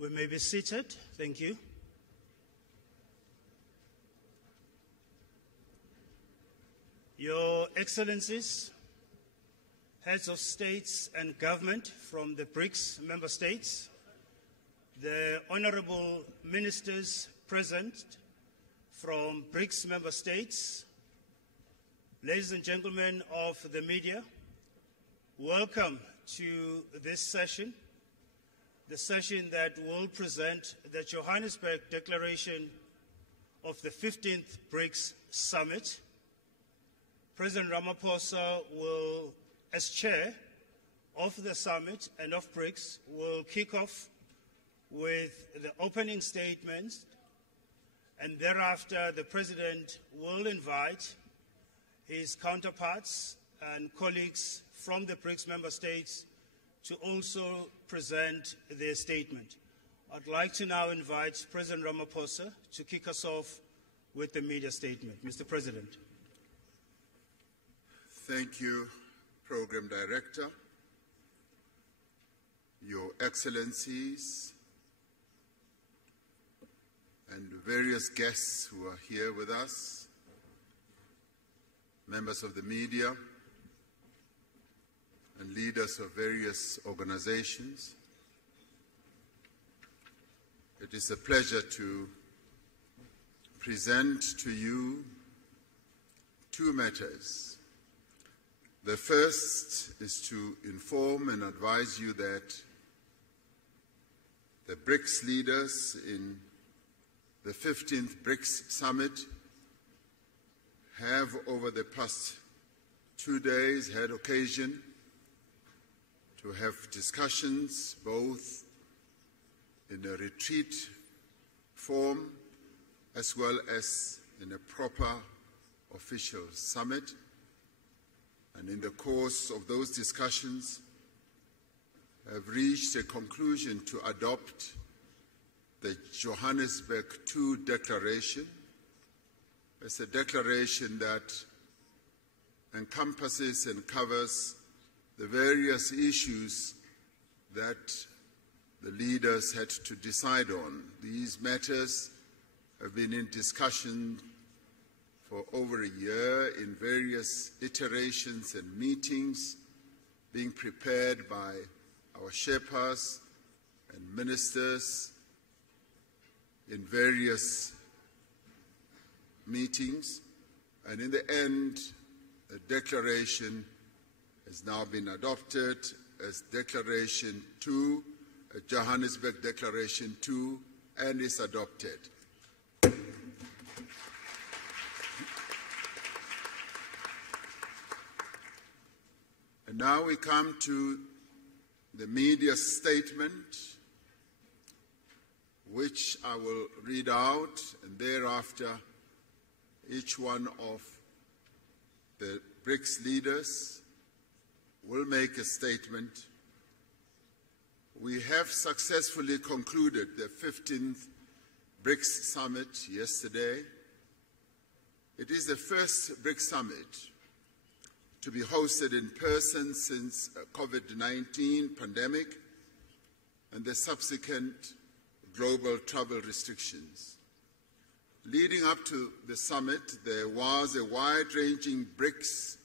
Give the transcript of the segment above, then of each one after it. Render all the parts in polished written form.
We may be seated. Thank you. Your Excellencies, heads of states and government from the BRICS member states, the honorable ministers present from BRICS member states, ladies and gentlemen of the media, welcome to this session, the session that will present the Johannesburg Declaration of the 15th BRICS Summit. President Ramaphosa will, as chair of the summit and of BRICS, will kick off with the opening statements, and thereafter the President will invite his counterparts and colleagues from the BRICS member states to also present their statement. I'd like to now invite President Ramaphosa to kick us off with the media statement. Mr. President. Thank you, Program Director, Your Excellencies, and various guests who are here with us, members of the media, and leaders of various organizations. It is a pleasure to present to you two matters. The first is to inform and advise you that the BRICS leaders in the 15th BRICS Summit have over the past 2 days had occasion to have discussions both in a retreat form as well as in a proper official summit. And in the course of those discussions, have reached a conclusion to adopt the Johannesburg II Declaration. It's a declaration that encompasses and covers the various issues that the leaders had to decide on. These matters have been in discussion for over a year in various iterations and meetings, being prepared by our Sherpas and ministers in various meetings. And in the end, the declaration has now been adopted as Declaration 2, Johannesburg Declaration 2, and is adopted. And now we come to the media statement, which I will read out, and thereafter each one of the BRICS leaders will make a statement. We have successfully concluded the 15th BRICS Summit yesterday. It is the first BRICS Summit to be hosted in person since COVID-19 pandemic and the subsequent global travel restrictions. Leading up to the summit, there was a wide-ranging BRICS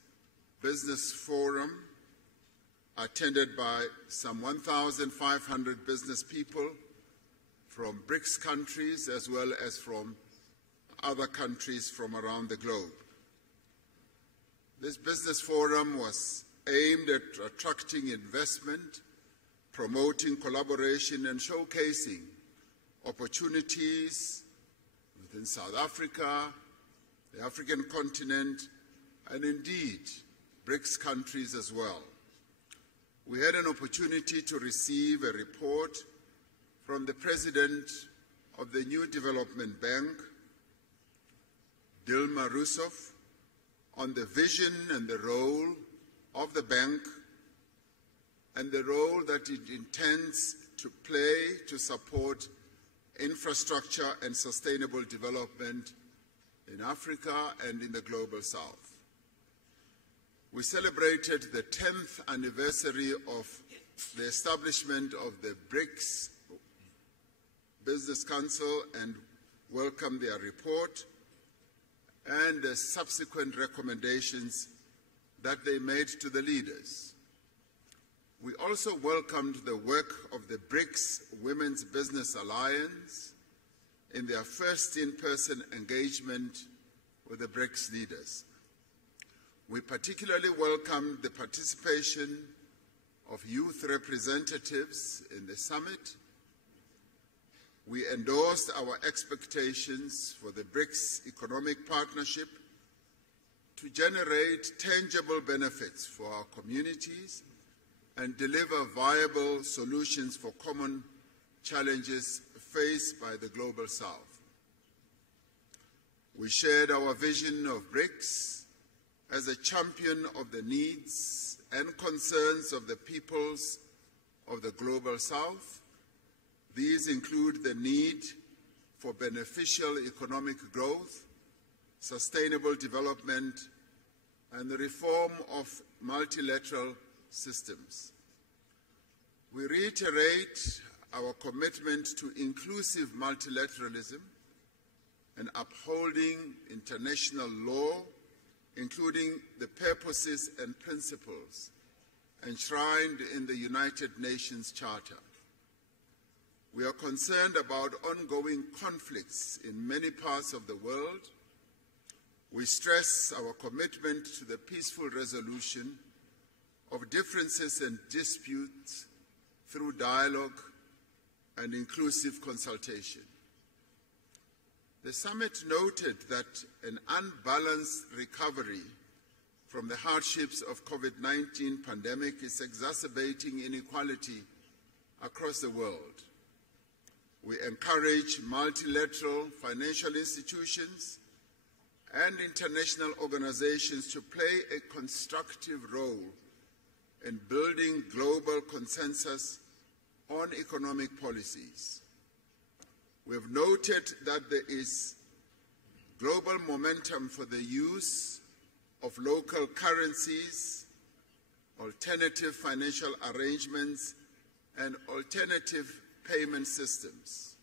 business forum attended by some 1,500 business people from BRICS countries as well as from other countries from around the globe. This business forum was aimed at attracting investment, promoting collaboration, and showcasing opportunities within South Africa, the African continent, and indeed BRICS countries as well. We had an opportunity to receive a report from the President of the New Development Bank, Dilma Rousseff, on the vision and the role of the bank and the role that it intends to play to support infrastructure and sustainable development in Africa and in the Global South. We celebrated the 10th anniversary of the establishment of the BRICS Business Council and welcome their report and the subsequent recommendations that they made to the leaders. We also welcomed the work of the BRICS Women's Business Alliance in their first in-person engagement with the BRICS leaders. We particularly welcomed the participation of youth representatives in the summit. We endorsed our expectations for the BRICS economic partnership to generate tangible benefits for our communities and deliver viable solutions for common challenges faced by the Global South. We shared our vision of BRICS as a champion of the needs and concerns of the peoples of the Global South. These include the need for beneficial economic growth, sustainable development, and the reform of multilateral systems. We reiterate our commitment to inclusive multilateralism and upholding international law, including the purposes and principles enshrined in the United Nations Charter. We are concerned about ongoing conflicts in many parts of the world. We stress our commitment to the peaceful resolution of differences and disputes through dialogue and inclusive consultation. The summit noted that an unbalanced recovery from the hardships of COVID-19 pandemic is exacerbating inequality across the world. We encourage multilateral financial institutions and international organizations to play a constructive role in building global consensus on economic policies. We have noted that there is global momentum for the use of local currencies, alternative financial arrangements, and alternative payment systems.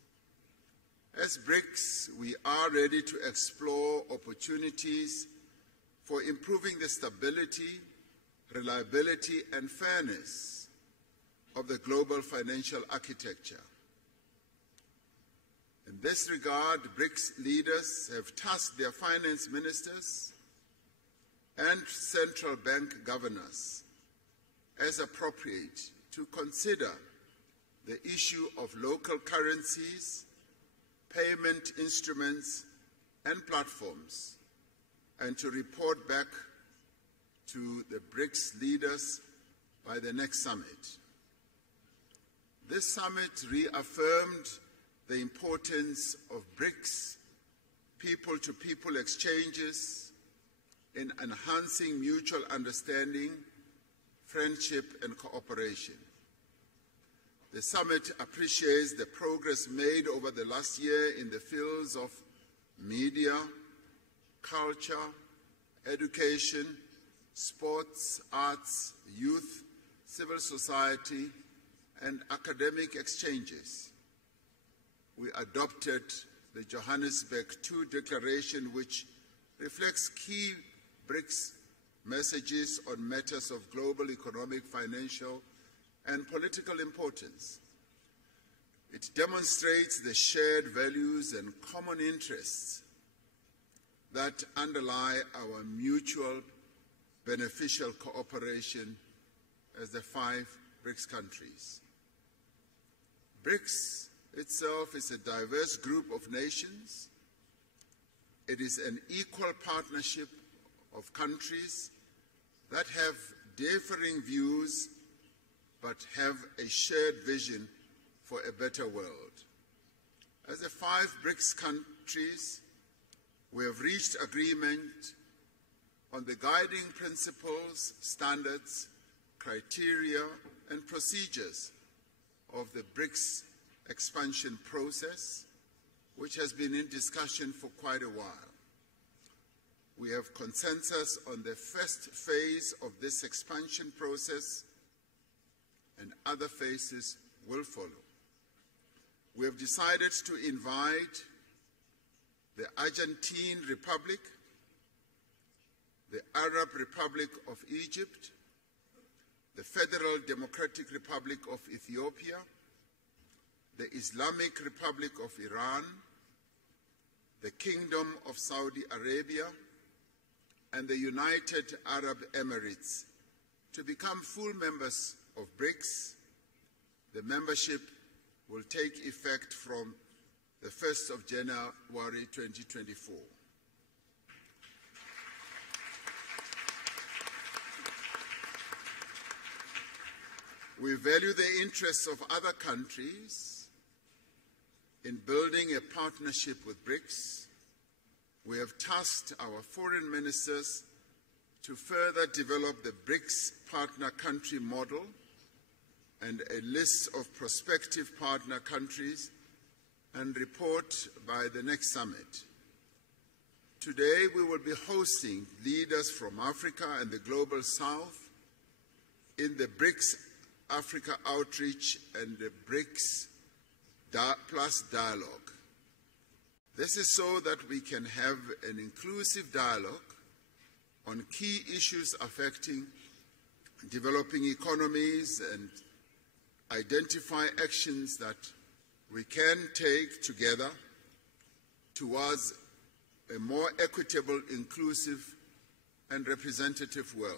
As BRICS, we are ready to explore opportunities for improving the stability, reliability, and fairness of the global financial architecture. In this regard, BRICS leaders have tasked their finance ministers and central bank governors, as appropriate, to consider the issue of local currencies, payment instruments, and platforms, and to report back to the BRICS leaders by the next summit. This summit reaffirmed the importance of BRICS people-to-people exchanges in enhancing mutual understanding, friendship, and cooperation. The summit appreciates the progress made over the last year in the fields of media, culture, education, sports, arts, youth, civil society, and academic exchanges. We adopted the Johannesburg II Declaration, which reflects key BRICS messages on matters of global economic, financial, and political importance. It demonstrates the shared values and common interests that underlie our mutual beneficial cooperation as the 5 BRICS countries. BRICS itself is a diverse group of nations. It is an equal partnership of countries that have differing views but have a shared vision for a better world. As the 5 BRICS countries, we have reached agreement on the guiding principles, standards, criteria, and procedures of the BRICS expansion process, which has been in discussion for quite a while. We have consensus on the first phase of this expansion process, and other phases will follow. We have decided to invite the Argentine Republic, the Arab Republic of Egypt, the Federal Democratic Republic of Ethiopia, the Islamic Republic of Iran, the Kingdom of Saudi Arabia, and the United Arab Emirates to become full members of BRICS. The membership will take effect from the 1st of January 2024. We value the interests of other countries in building a partnership with BRICS. We have tasked our foreign ministers to further develop the BRICS partner country model and a list of prospective partner countries and report by the next summit. Today we will be hosting leaders from Africa and the Global South in the BRICS Africa Outreach and the BRICS Plus Dialogue. This is so that we can have an inclusive dialogue on key issues affecting developing economies and identify actions that we can take together towards a more equitable, inclusive, and representative world.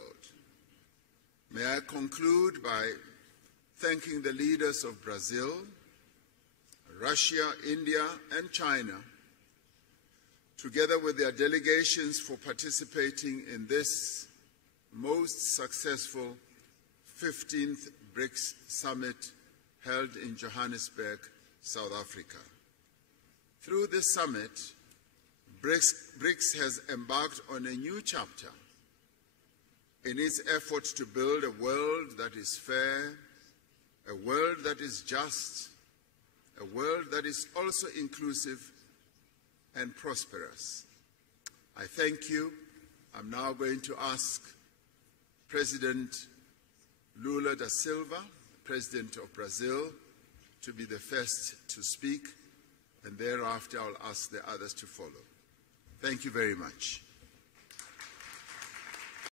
May I conclude by thanking the leaders of Brazil, Russia, India, and China, together with their delegations, for participating in this most successful 15th BRICS Summit held in Johannesburg, South Africa. Through this summit, BRICS has embarked on a new chapter in its efforts to build a world that is fair, a world that is just, a world that is also inclusive and prosperous. I thank you. I'm now going to ask President Lula da Silva, President of Brazil, to be the first to speak, and thereafter I'll ask the others to follow. Thank you very much.